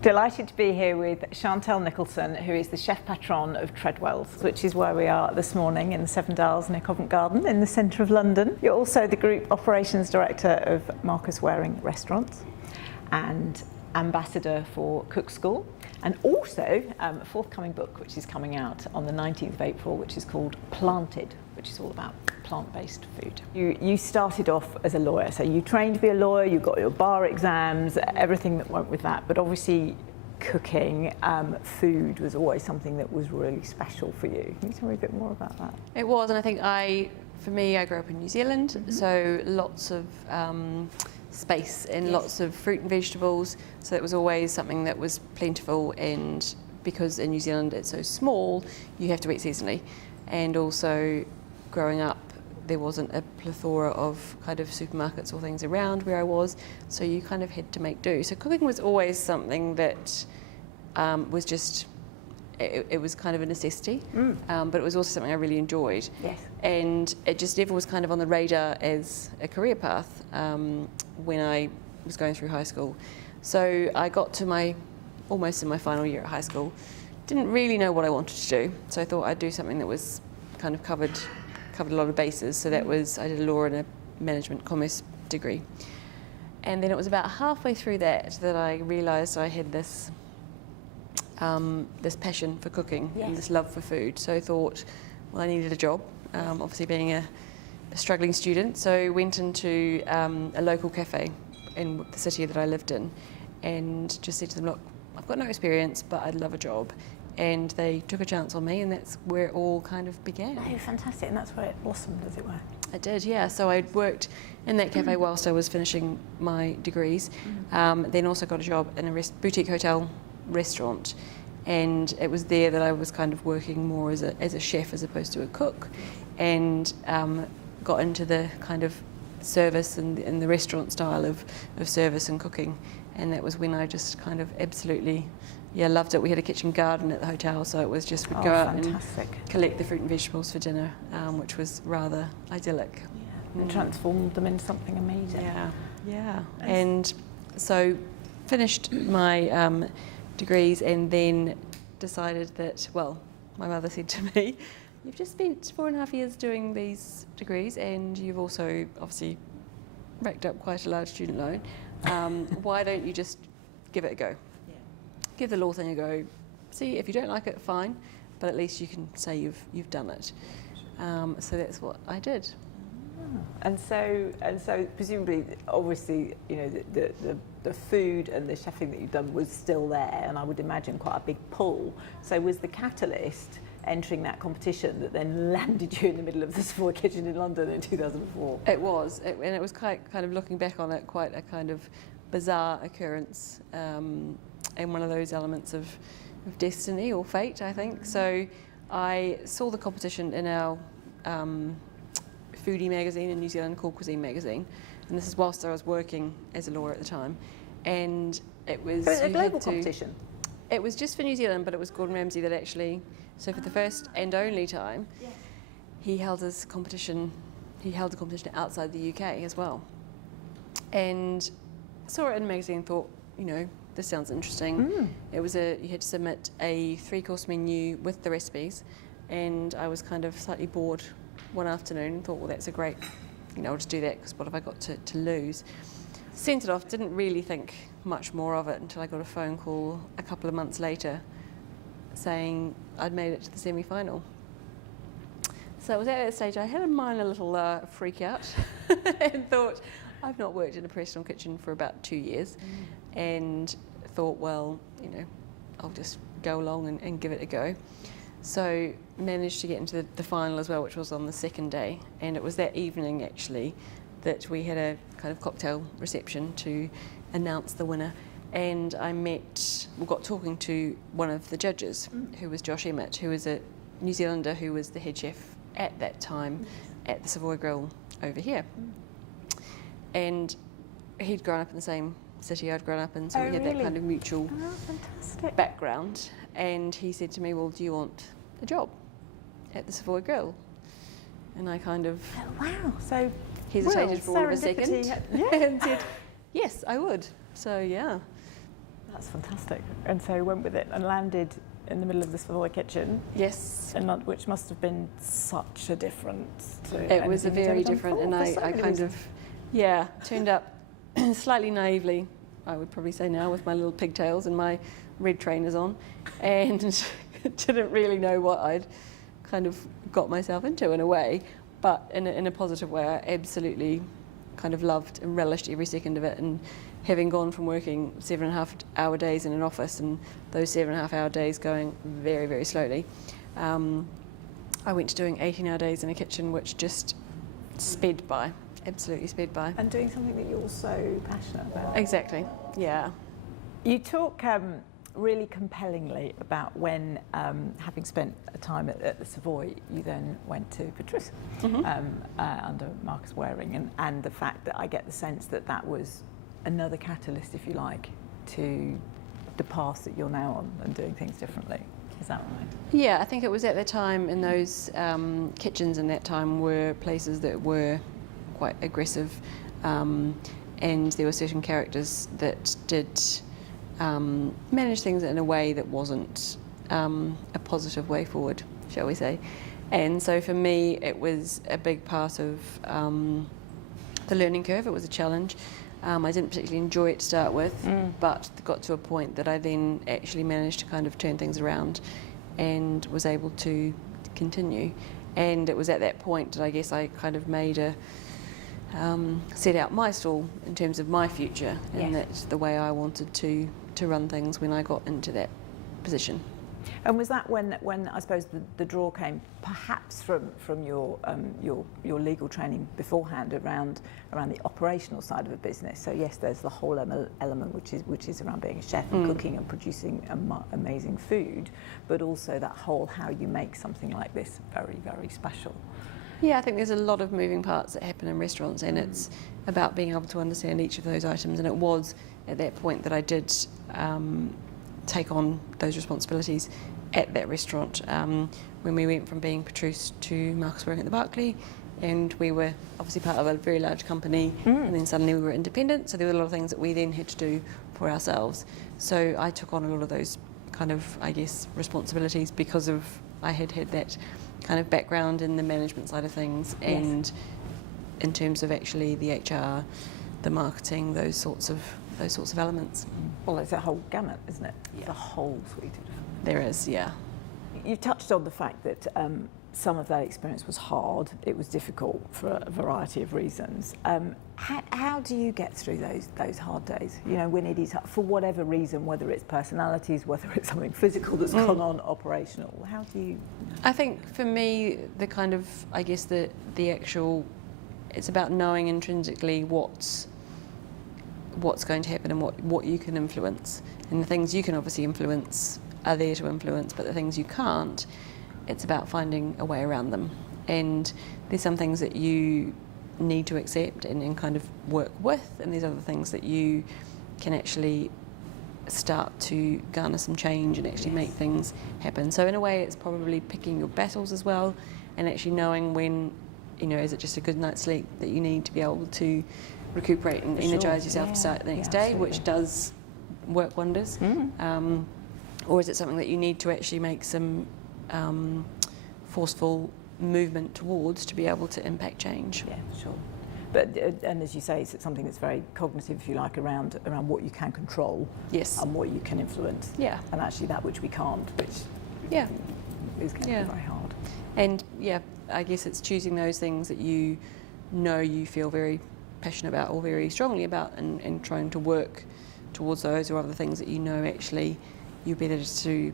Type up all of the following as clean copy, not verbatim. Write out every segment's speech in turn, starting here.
Delighted to be here with Chantelle Nicholson, who is the chef patron of Tredwells, which is where we are this morning in the Seven Dials near Covent Garden in the centre of London. You're also the Group Operations Director of Wareing Restaurants and Ambassador for Cook School, and also a forthcoming book which is coming out on the 19th of April, which is called Planted, which is all about plant-based food. You started off as a lawyer, so you trained to be a lawyer, you got your bar exams, everything that went with that, but obviously cooking, food was always something that was really special for you. Can you tell me a bit more about that? It was, and I think for me, I grew up in New Zealand, so lots of space and lots of fruit and vegetables, so it was always something that was plentiful, and because in New Zealand it's so small, you have to eat seasonally. And also growing up, there wasn't a plethora of kind of supermarkets or things around where I was, so you kind of had to make do. So cooking was always something that was just, it was kind of a necessity, but it was also something I really enjoyed. Yes. And it just never was kind of on the radar as a career path when I was going through high school. So I got to almost in my final year at high school, didn't really know what I wanted to do, so I thought I'd do something that was kind of covered a lot of bases. So that was, I did a law and a management commerce degree. And then it was about halfway through that I realised I had this passion for cooking and this love for food. So I thought, well, I needed a job, obviously being a struggling student. So I went into a local cafe in the city that I lived in and just said to them, look, I've got no experience, but I'd love a job. And they took a chance on me, and that's where it all kind of began. Oh, fantastic, and that's where it blossomed, as it were. I did, yeah. So I'd worked in that cafe whilst I was finishing my degrees, then also got a job in a boutique hotel restaurant, and it was there that I was kind of working more as a chef as opposed to a cook, and got into the kind of service and the restaurant style of service and cooking, and that was when I just kind of absolutely loved it. We had a kitchen garden at the hotel, so it was just we'd go out and collect the fruit and vegetables for dinner, which was rather idyllic. Yeah. And transformed them into something amazing. Yeah. And so finished my degrees, and then decided that, well, my mother said to me, you've just spent 4.5 years doing these degrees, and you've also obviously racked up quite a large student loan. Why don't you just give it a go? Give the law thing a go. See, if you don't like it, fine, but at least you can say you've done it. So that's what I did. And so presumably, obviously, you know, the food and the chefing that you've done was still there, and I would imagine quite a big pull. So was the catalyst entering that competition that then landed you in the middle of the Savoy Kitchen in London in 2004? It was, and it was kind of looking back on it, quite a kind of bizarre occurrence. And one of those elements of destiny or fate, I think. So I saw the competition in our foodie magazine in New Zealand called Cuisine magazine, and this is whilst I was working as a lawyer at the time. And it was a global competition? It was just for New Zealand, but it was Gordon Ramsay that actually, so for the first and only time, he held the competition outside the UK as well. And saw it in a magazine and thought, you know, this sounds interesting. It was you had to submit a 3-course menu with the recipes, and I was kind of slightly bored one afternoon and thought, well, that's a great, you know, I'll just do that because what have I got to lose? Sent it off, didn't really think much more of it until I got a phone call a couple of months later saying I'd made it to the semi-final. So it was at that stage I had a minor little freak out and thought, I've not worked in a professional kitchen for about 2 years, and thought, well, you know, I'll just go along and give it a go. So managed to get into the final as well, which was on the second day, and it was that evening actually that we had a kind of cocktail reception to announce the winner, and got talking to one of the judges, who was Josh Emmett, who was a New Zealander who was the head chef at that time at the Savoy Grill over here. And he'd grown up in the same city I'd grown up in, so we had that kind of mutual background. And he said to me, well, do you want a job at the Savoy Grill? And I kind of hesitated for a second and said, yes, I would. So yeah. That's fantastic. And so went with it and landed in the middle of the Savoy kitchen. Yes. And which must have been such a difference to It was a anything you'd very ever done different, before, and for so I many kind reasons. of, turned up slightly naively, I would probably say now, with my little pigtails and my red trainers on, and didn't really know what I'd kind of got myself into in a way, but in a positive way. I absolutely kind of loved and relished every second of it, and having gone from working 7.5-hour days in an office and those 7.5-hour days going very, very slowly, I went to doing 18-hour days in a kitchen, which just sped by, absolutely sped by. And doing something that you're so passionate about. Exactly, yeah. You talk really compellingly about when, having spent a time at the Savoy, you then went to Patron under Marcus Wareing, and the fact that I get the sense that that was another catalyst, if you like, to the path that you're now on and doing things differently. Is that right? Yeah, I think it was at the time, in those kitchens in that time were places that were quite aggressive, and there were certain characters that did manage things in a way that wasn't a positive way forward, shall we say. And so for me, it was a big part of the learning curve. It was a challenge. I didn't particularly enjoy it to start with, but got to a point that I then actually managed to kind of turn things around and was able to continue. And it was at that point that I guess I kind of made a set out my stall in terms of my future, and that's the way I wanted to run things when I got into that position. And was that when I suppose the draw came, perhaps from your legal training beforehand around the operational side of a business? So yes, there's the whole element which is around being a chef and cooking and producing amazing food, but also that whole how you make something like this very, very special. Yeah, I think there's a lot of moving parts that happen in restaurants, and it's about being able to understand each of those items. And it was at that point that I did take on those responsibilities at that restaurant, when we went from being Patron to Marcus Wareing at the Berkeley, and we were obviously part of a very large company, and then suddenly we were independent, so there were a lot of things that we then had to do for ourselves. So I took on a lot of those kind of, I guess, responsibilities because of I had that kind of background in the management side of things, and in terms of actually the HR, the marketing, those sorts of elements. Well, it's a whole gamut, isn't it? Yeah. The whole suite of them. There is, yeah. You've touched on the fact that some of that experience was hard. It was difficult for a variety of reasons. How do you get through those hard days? You know, when it is, for whatever reason, whether it's personalities, whether it's something physical that's gone on, operational. How do you? I think for me, the kind of, I guess the actual, it's about knowing intrinsically what's going to happen and what you can influence. And the things you can obviously influence are there to influence, but the things you can't, it's about finding a way around them. And there's some things that you need to accept and kind of work with, and there's other things that you can actually start to garner some change and actually make things happen. So in a way, it's probably picking your battles as well, and actually knowing when, you know, is it just a good night's sleep that you need to be able to recuperate and energise yourself to start the next day, which does work wonders. Or is it something that you need to actually make some forceful movement towards to be able to impact change? Yeah, sure. But and as you say, it's something that's very cognitive, if you like, around what you can control, and what you can influence, and actually that which we can't, which is going to be very hard. And I guess it's choosing those things that you know you feel very passionate about or very strongly about, and trying to work towards those, or other things that you know actually you're better to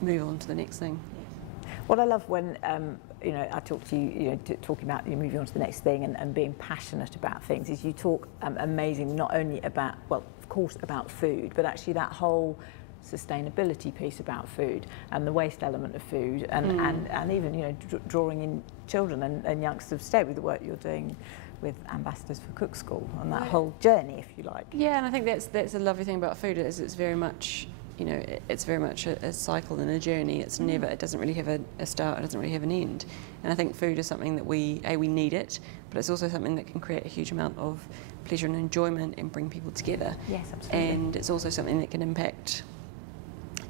move on to the next thing. What I love when I talk to you, talking about you moving on to the next thing and being passionate about things, is you talk amazing, not only about, well, of course, about food, but actually that whole sustainability piece about food and the waste element of food, and even drawing in children and youngsters today with the work you're doing with Ambassadors for Cook School, and that whole journey, if you like. Yeah, and I think that's a lovely thing about food, is it's very much it's very much a cycle and a journey. It's never, it doesn't really have a start, it doesn't really have an end. And I think food is something that we need it, but it's also something that can create a huge amount of pleasure and enjoyment and bring people together. Yes, absolutely. And it's also something that can impact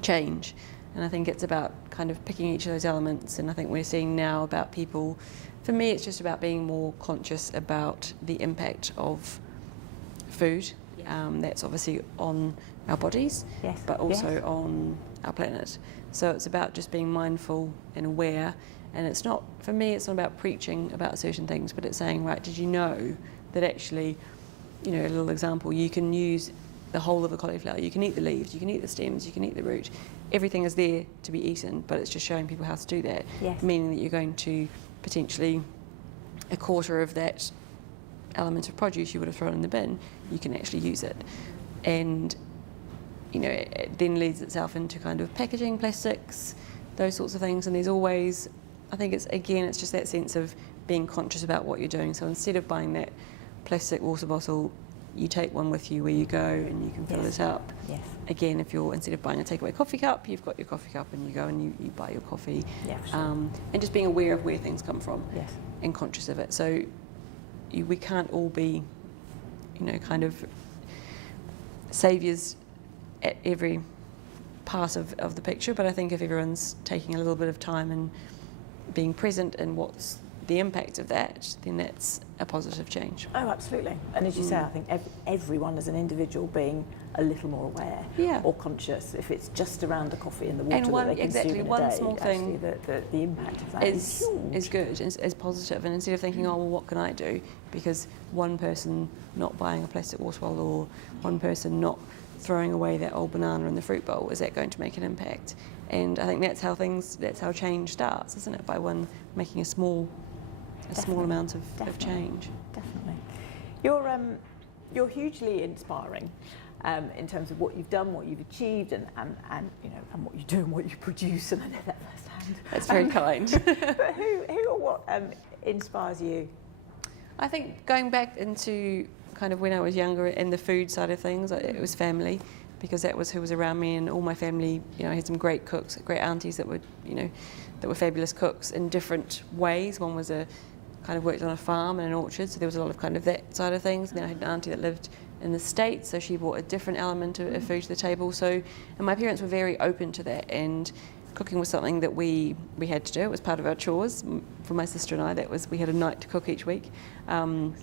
change. And I think it's about kind of picking each of those elements. And I think we're seeing now about people, for me, it's just about being more conscious about the impact of food. That's obviously on our bodies, Yes. but also Yes. on our planet. So it's about just being mindful and aware. And it's not, for me, it's not about preaching about certain things, but it's saying, right, did you know that actually, a little example, you can use the whole of the cauliflower, you can eat the leaves, you can eat the stems, you can eat the root. Everything is there to be eaten, but it's just showing people how to do that. Yes. Meaning that you're going to potentially a quarter of that element of produce you would have thrown in the bin, you can actually use it. And it then leads itself into kind of packaging, plastics, those sorts of things. And there's always, I think it's just that sense of being conscious about what you're doing. So instead of buying that plastic water bottle, you take one with you where you go and you can fill Yes. it up. Yes. Again, instead of buying a takeaway coffee cup, you've got your coffee cup and you go and you buy your coffee. Yeah, for sure. And just being aware of where things come from. Yes. And conscious of it. So we can't all be, kind of saviours at every part of the picture, but I think if everyone's taking a little bit of time and being present in what's the impact of that, then that's a positive change. Oh, absolutely. And as you say, I think everyone as an individual being a little more aware or conscious, if it's just around the coffee and the water that they consume in a one day, small thing the impact of that is huge. Is good, is positive. And instead of thinking, oh, well, what can I do? Because one person not buying a plastic water bottle or one person not throwing away that old banana in the fruit bowl, is that going to make an impact? And I think that's how change starts, isn't it? By one making a small amount of change. Definitely. You're hugely inspiring in terms of what you've done, what you've achieved, and what you do and what you produce. And I know that firsthand. That's very kind. But who or what inspires you? I think going back into kind of when I was younger in the food side of things, it was family, because that was who was around me, and all my family, I had some great cooks, great aunties that were fabulous cooks in different ways. One was kind of worked on a farm and an orchard, so there was a lot of kind of that side of things. And then I had an auntie that lived in the States, so she brought a different element of food to the table. So, and my parents were very open to that, and cooking was something that we had to do. It was part of our chores for my sister and I. We had a night to cook each week, and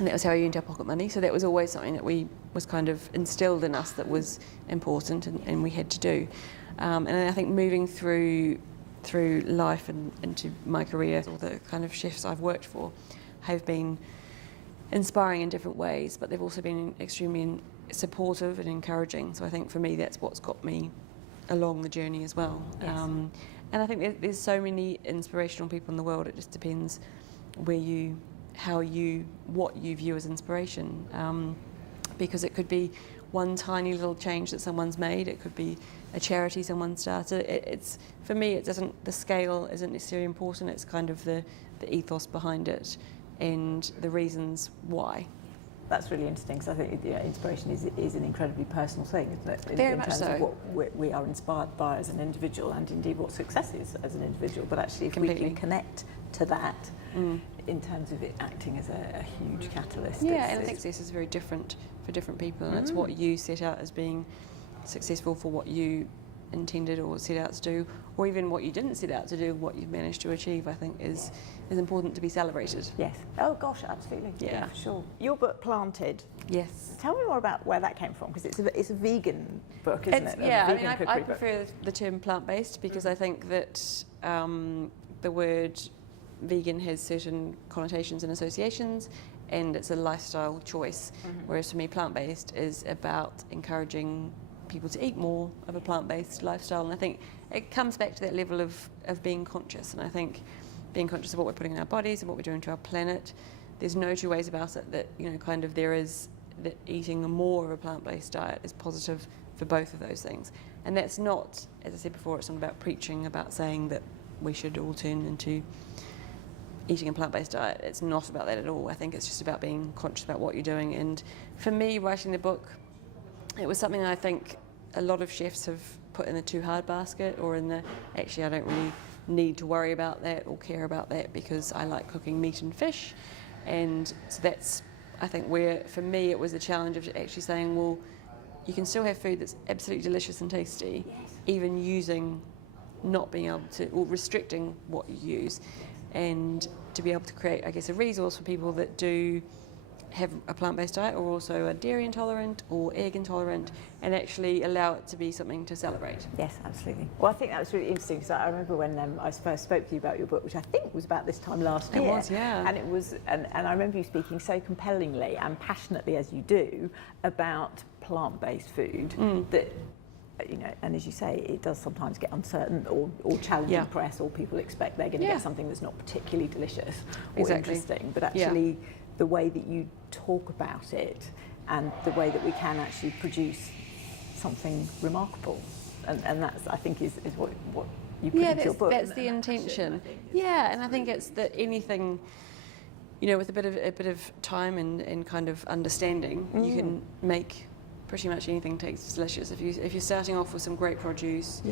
that was how we earned our pocket money. So that was always something that was kind of instilled in us that was important and we had to do. And I think moving through life and into my career, all the kind of chefs I've worked for have been inspiring in different ways, but they've also been extremely supportive and encouraging. So I think for me, that's what's got me along the journey as well. Yes. And I think there's so many inspirational people in the world. It just depends what you view as inspiration. Because it could be one tiny little change that someone's made. It could be a charity someone started. It's for me, the scale isn't necessarily important. It's kind of the ethos behind it and the reasons why. That's really interesting, because I think inspiration is an incredibly personal thing, isn't it? Very in much terms so. of what we are inspired by as an individual, and indeed what success is as an individual. But actually, if we can connect to that in terms of it acting as a huge catalyst. Yeah, and I think success is very different for different people, and it's what you set out as being successful for what you intended or set out to do, or even what you didn't set out to do, what you've managed to achieve, I think is important to be celebrated. Yes. Oh gosh, absolutely. Yeah. For sure. Your book, Planted. Yes. Tell me more about where that came from, because it's a vegan book, isn't it? Yeah, I prefer the term plant-based because I think that the word vegan has certain connotations and associations, and it's a lifestyle choice, whereas for me plant-based is about encouraging people to eat more of a plant-based lifestyle. And I think it comes back to that level of being conscious, and I think being conscious of what we're putting in our bodies and what we're doing to our planet. There's no two ways about it that there is that eating more of a plant-based diet is positive for both of those things. And that's not, as I said before, it's not about preaching, about saying that we should all turn into eating a plant-based diet. It's not about that at all. I think it's just about being conscious about what you're doing. And for me, writing the book, it was something I think a lot of chefs have put in the too hard basket, or in the actually I don't really need to worry about that or care about that because I like cooking meat and fish. And so that's, I think, where for me it was a challenge of actually saying, well, you can still have food that's absolutely delicious and tasty, even using, not being able to, or restricting what you use, and to be able to create, I guess, a resource for people that do have a plant-based diet or also are dairy intolerant or egg intolerant, and actually allow it to be something to celebrate. Yes, absolutely. Well, I think that was really interesting because I remember when I first spoke to you about your book, which I think was about this time last year. It was, yeah. And it was, and I remember you speaking so compellingly and passionately as you do about plant-based food that, you know, and as you say, it does sometimes get uncertain or challenging press, or people expect they're going to get something that's not particularly delicious or interesting. But actually, the way that you talk about it and the way that we can actually produce something remarkable, and that's, I think, is what you put into your book. That's the intention. And I think it's that anything, you know, with a bit of time and kind of understanding, you can make pretty much anything taste delicious. If you're starting off with some great produce,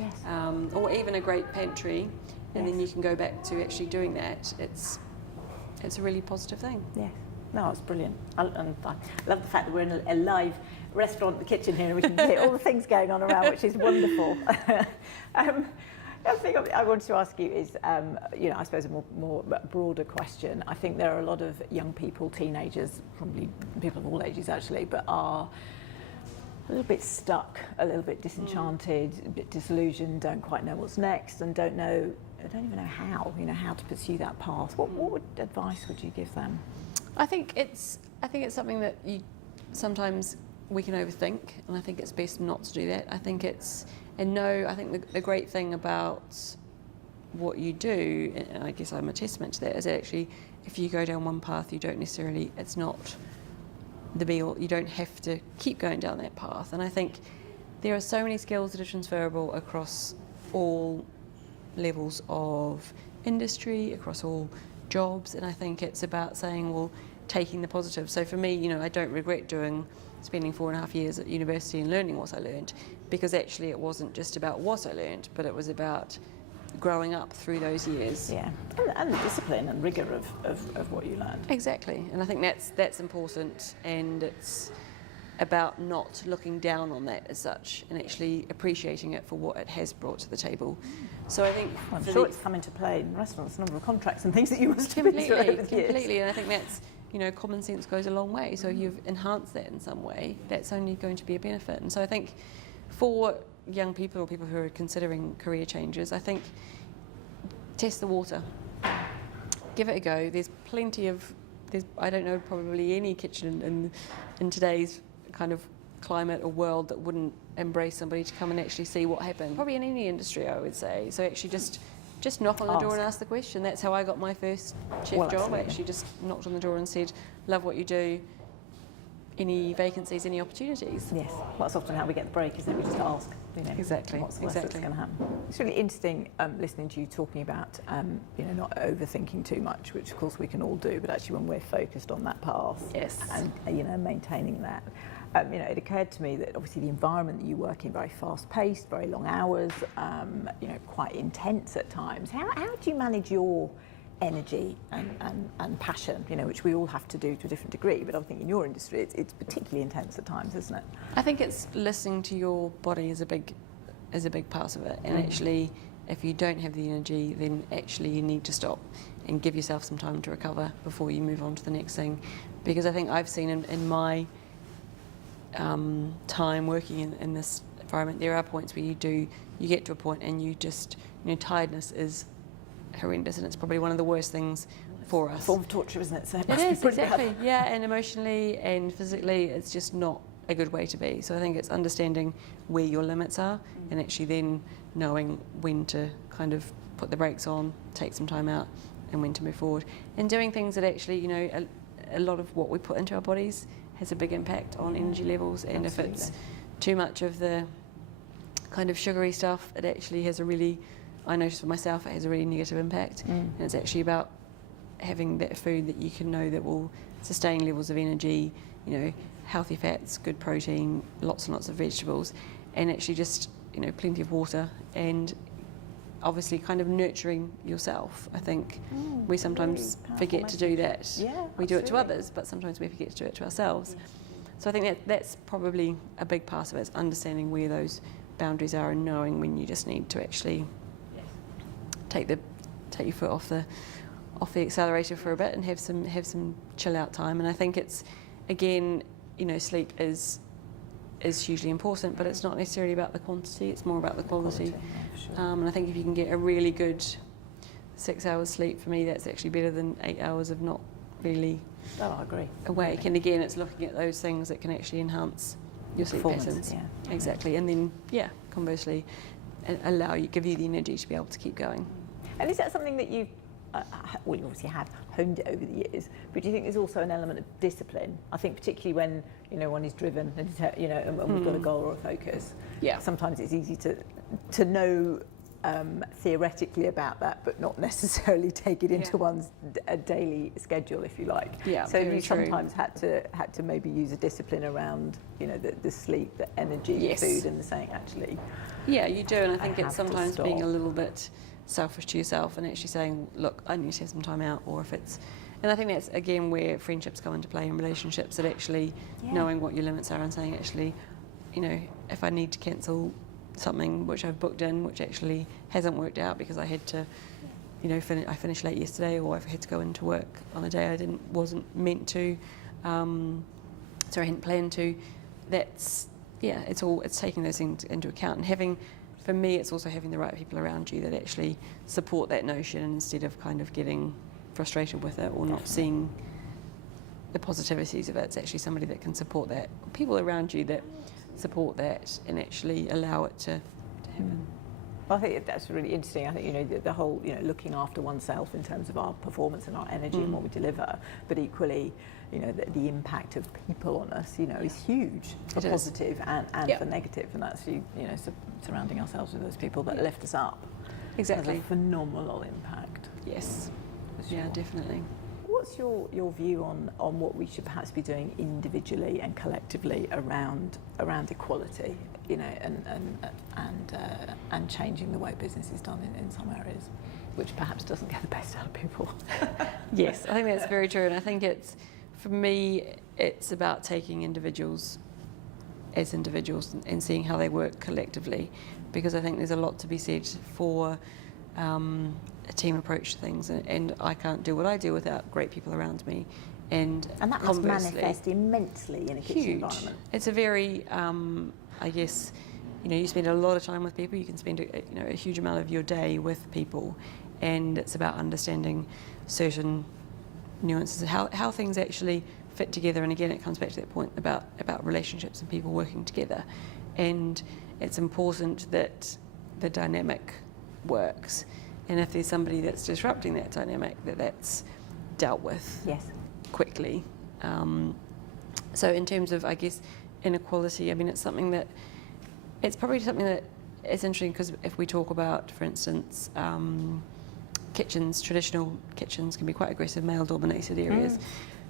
or even a great pantry, and then you can go back to actually doing that, it's a really positive thing. Yes. No, it's brilliant. And I love the fact that we're in a live restaurant, the kitchen here, and we can hear all the things going on around, which is wonderful. The other thing I wanted to ask you is, you know, I suppose a more broader question. I think there are a lot of young people, teenagers, probably people of all ages actually, but are a little bit stuck, a little bit disenchanted, a bit disillusioned, don't quite know what's next, and don't even know how to pursue that path. What advice would you give them? I think it's something that sometimes we can overthink, and I think it's best not to do that. I think the great thing about what you do, and I guess I'm a testament to that, is actually if you go down one path, it's not the be-all. You don't have to keep going down that path. And I think there are so many skills that are transferable across all levels of industry, across all jobs, and I think it's about saying, well, taking the positive. So for me, you know, I don't regret spending 4.5 years at university and learning what I learned, because actually it wasn't just about what I learned, but it was about growing up through those years. Yeah, and the discipline and rigour of what you learned. Exactly, and I think that's important, and it's about not looking down on that as such, and actually appreciating it for what it has brought to the table. So I think I'm sure it's come into play in restaurants, a number of contracts and things that you must have been through over the years. Completely, and I think that's, you know, common sense goes a long way. So if you've enhanced that in some way, that's only going to be a benefit. And so I think for young people or people who are considering career changes, I think test the water, give it a go. There's I don't know, probably any kitchen in today's kind of climate or world that wouldn't embrace somebody to come and actually see what happened. Probably in any industry, I would say. So actually just knock on the door and ask the question. That's how I got my first chef job. Absolutely. I actually just knocked on the door and said, love what you do. Any vacancies, any opportunities? Yes, well, that's often how we get the break, isn't it? We just ask, you know, Exactly. what's the worst that's going to happen. It's really interesting listening to you talking about, you know, not overthinking too much, which of course we can all do, but actually when we're focused on that path, Yes. and you know, maintaining that. You know, it occurred to me that obviously the environment that you work in, very fast-paced, very long hours, you know, quite intense at times. How do you manage your energy and passion, you know, which we all have to do to a different degree, but I think in your industry it's particularly intense at times, isn't it? I think it's listening to your body is a big part of it, and actually if you don't have the energy, then actually you need to stop and give yourself some time to recover before you move on to the next thing, because I think I've seen in my time working in this environment, there are points where you get to a point and you just, you know, tiredness is horrendous, and it's probably one of the worst things for us. A form of torture, isn't it? So it is, exactly. Yeah, and emotionally and physically, it's just not a good way to be. So I think it's understanding where your limits are, and actually then knowing when to kind of put the brakes on, take some time out, and when to move forward. And doing things that actually, you know, a lot of what we put into our bodies has a big impact on energy levels, and Absolutely. if it's too much of the kind of sugary stuff, it actually has I notice for myself, it has a really negative impact. And it's actually about having that food that you can know that will sustain levels of energy, you know, healthy fats, good protein, lots and lots of vegetables, and actually just, plenty of water, and obviously kind of nurturing yourself. I think we sometimes really forget to do that. Yeah, we do it to absolutely. others, but sometimes we forget to do it to ourselves. So I think that's probably a big part of it, is understanding where those boundaries are and knowing when you just need to actually take your foot off the accelerator for a bit and have some chill out time. And I think it's, again, sleep is hugely important, but it's not necessarily about the quantity, it's more about the quality. Yeah, for sure. And I think if you can get a really good 6 hours sleep, for me that's actually better than 8 hours of not really I agree. awake. Really. And again, it's looking at those things that can actually enhance your sleep Performance, patterns. yeah. Exactly. And then, conversely, give you the energy to be able to keep going. And is that something that you obviously have honed it over the years, but do you think there's also an element of discipline? I think particularly when, one is driven and, and we've got a goal or a focus. Yeah. Sometimes it's easy to know theoretically about that, but not necessarily take it into one's daily schedule, if you like. Yeah, so very you true. sometimes had to maybe use a discipline around, the sleep, the energy, Yes. the food, and the saying actually. Yeah, you do, and I think I it's have to sometimes being a stop. little bit selfish to yourself and actually saying, look, I need to have some time out, or if it's, and I think that's again where friendships come into play in relationships, that actually knowing what your limits are and saying, actually, if I need to cancel something which I've booked in, which actually hasn't worked out because I had to, I finished late yesterday, or I've had to go into work on a day I wasn't meant to, so I hadn't planned to. That's it's taking those things into account, and for me, it's also having the right people around you that actually support that notion, instead of kind of getting frustrated with it or not seeing the positivities of it. It's actually somebody that can support that, people around you that support that and actually allow it to happen. Well, I think that's really interesting. I think, the whole, looking after oneself in terms of our performance and our energy and what we deliver, but equally, the impact of people on us, is huge for positive and for negative, and that's, surrounding ourselves with those people that lift us up. Exactly. Has a phenomenal impact. Yes. For sure. Yeah, definitely. What's your view on what we should perhaps be doing individually and collectively around equality, and changing the way business is done in some areas, which perhaps doesn't get the best out of people? Yes, I think that's very true, and I think for me, it's about taking individuals as individuals and seeing how they work collectively, because I think there's a lot to be said for a team approach to things, and I can't do what I do without great people around me. And that must manifest immensely in a kitchen environment. It's a very, I guess, you spend a lot of time with people. You can spend a huge amount of your day with people, and it's about understanding certain nuances of how things actually fit together. And again, it comes back to that point about relationships and people working together. And it's important that the dynamic works. And if there's somebody that's disrupting that dynamic, that's dealt with quickly. So in terms of, I guess, inequality, it's probably something that is interesting, because if we talk about, for instance, kitchens, traditional kitchens can be quite aggressive, male-dominated areas.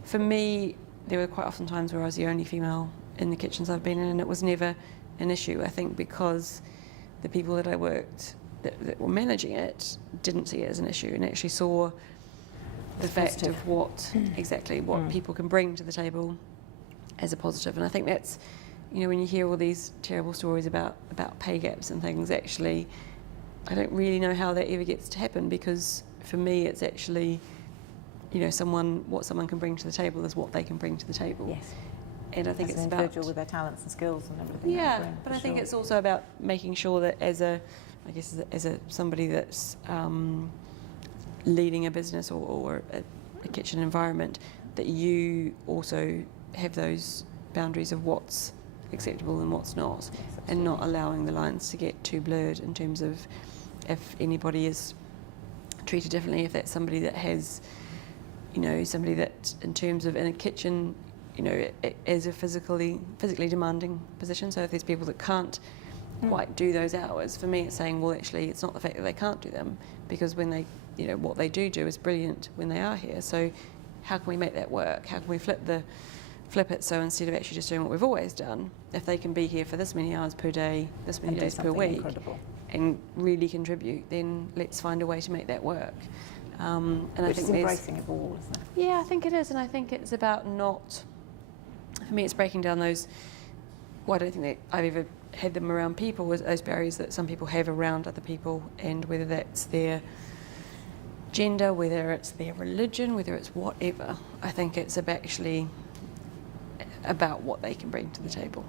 For me, there were quite often times where I was the only female in the kitchens I've been in, and it was never an issue. I think because the people that I worked that were managing it didn't see it as an issue, and actually saw the fact of what people can bring to the table as a positive. And I think that's, when you hear all these terrible stories about pay gaps and things, actually, I don't really know how that ever gets to happen, because for me it's actually, what someone can bring to the table is what they can bring to the table. Yes. And I think as it's an about individual with their talents and skills and everything. Yeah, but I think it's also about making sure that as somebody that's leading a business or a kitchen environment, that you also have those boundaries of what's acceptable and what's not, and not allowing the lines to get too blurred in terms of if anybody is treated differently, if that's somebody that has, somebody that in terms of in a kitchen, it is a physically demanding position. So if there's people that can't quite do those hours, for me it's saying, well, actually it's not the fact that they can't do them, because when they, what they do is brilliant when they are here. So how can we make that work? How can we flip flip it, so instead of actually just doing what we've always done, if they can be here for this many hours per day, this many And do days per something week, incredible. and really contribute, then let's find a way to make that work. And I Which think is embracing of all, isn't it? yeah, I think it is, and I think it's about not. For me, it's breaking down those. Well, I don't think that I've ever had them around people, was those barriers that some people have around other people, and whether that's their gender, whether it's their religion, whether it's whatever. I think it's actually about what they can bring to the table.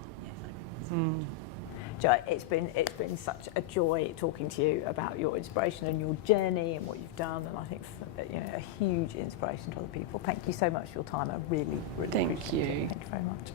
Jo, it's been such a joy talking to you about your inspiration and your journey and what you've done, and I think it's, you know, a huge inspiration to other people. Thank you so much for your time. I really, really Thank appreciate you. it. Thank you very much.